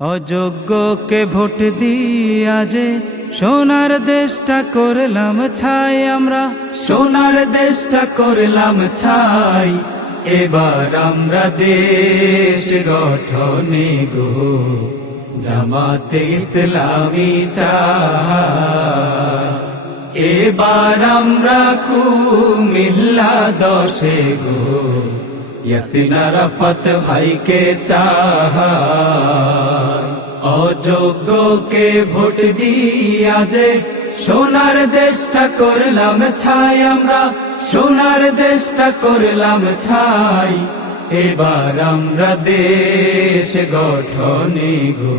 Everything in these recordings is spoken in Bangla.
অযোগ্যকে ভোট দিয়া যে সোনার দেশটা করলাম ছাই, আমরা সোনার দেশটা করলাম ছাই। এবার আমরা দেশ গঠনে গো জামাতে ইসলামী চাই। এবার আমরা কুমিল্লা 10 গো ইয়াসিন আরাফাত ভাইকে চাই। অযোগ্যকে ভোট দিয়া যে সোনার দেশটা করলাম ছাই, আমরা সোনার দেশটা করলাম ছাই। এবার আমরা দেশ গঠনে গো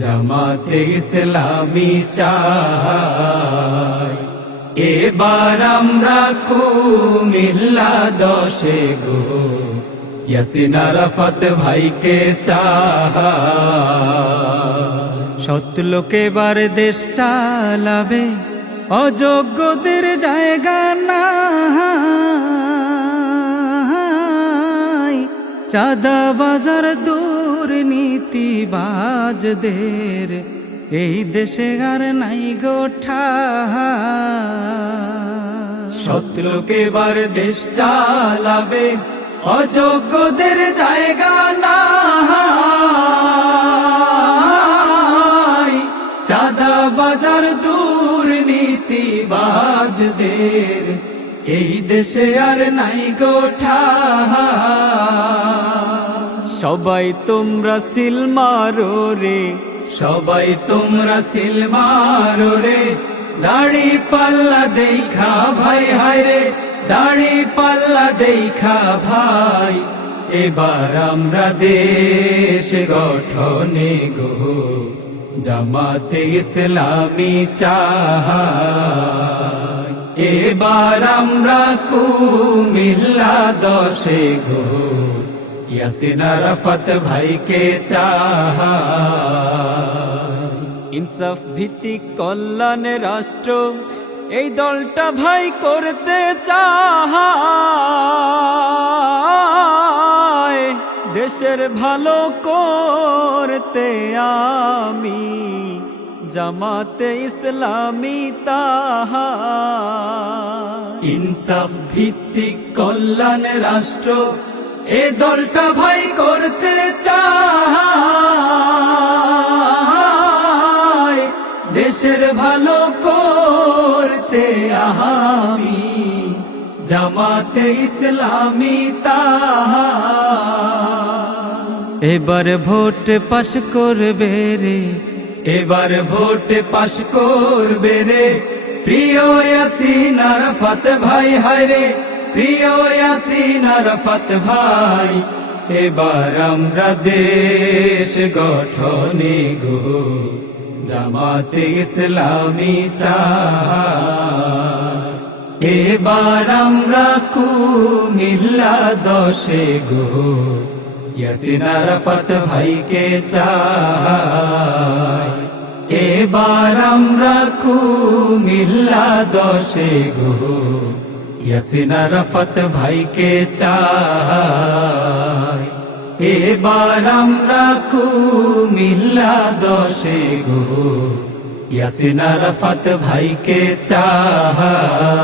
জামাতে ইসলামী চাই। এবার আমরা কুমিল্লা 10 গো ইয়াসিন আরাফাত ভাইকে চাই। সৎ লোক এবার দেশ চালাবে, অযোগ্যদের জায়গা নাই। চাঁদাবাজার দুর্নীতিবাজদের এই দেশে আর নাই গোঠা। সৎ লোক এবার দেশ চালাবে, অযোগ্যদের জায়গা নাই। চাঁদাবাজার দুর্নীতিবাজদের এই দেশে আর নাই গোঠা। সবাই তোমরা সিল মারো রে, সবাই তোমরা সিল মারো রে। দাড়ি পাল্লা দেখা ভাই, হায় রে দাড়ি পাল্লা দেখা ভাই। এবার আমরা দেশ গঠনে গো জামাতে ইসলামী চাই। এবার আমরা কুমিল্লা 10 গো ইয়াসিন আরাফাত ভাইকে চাই। ইনসাফ ভিত্তিক কল্যাণ রাষ্ট্র এই দলটা ভাই করতে চায়। দেশের ভালো করতে আমি জামাতে ইসলামী তাই। ইনসাফ ভিত্তিক কল্যাণ রাষ্ট্র এই দলটা ভাই করতে চায়। দেশের ভালো করতে আমি জামাতে ইসলামী তাই। এবার ভোট পাশ করবে রে, এবার ভোট পাশ করবে রে প্রিয় ইয়াসিন আরাফাত ভাই, হায় রে প্রিয় ইয়াসিন আরাফাত ভাই। এবার আমরা দেশ গঠনে গো জামাতে ইসলামী চাই। এবার আমরা কুমিল্লা 10 গো ইয়াসিন আরাফাত ভাইকে চাই। এবার আমরা কুমিল্লা 10 গো ইয়াসিন আরাফাত ভাইকে চাই। এবার আমরা কুমিল্লা 10 গো ইয়াসিন আরাফাত ভাইকে চাই।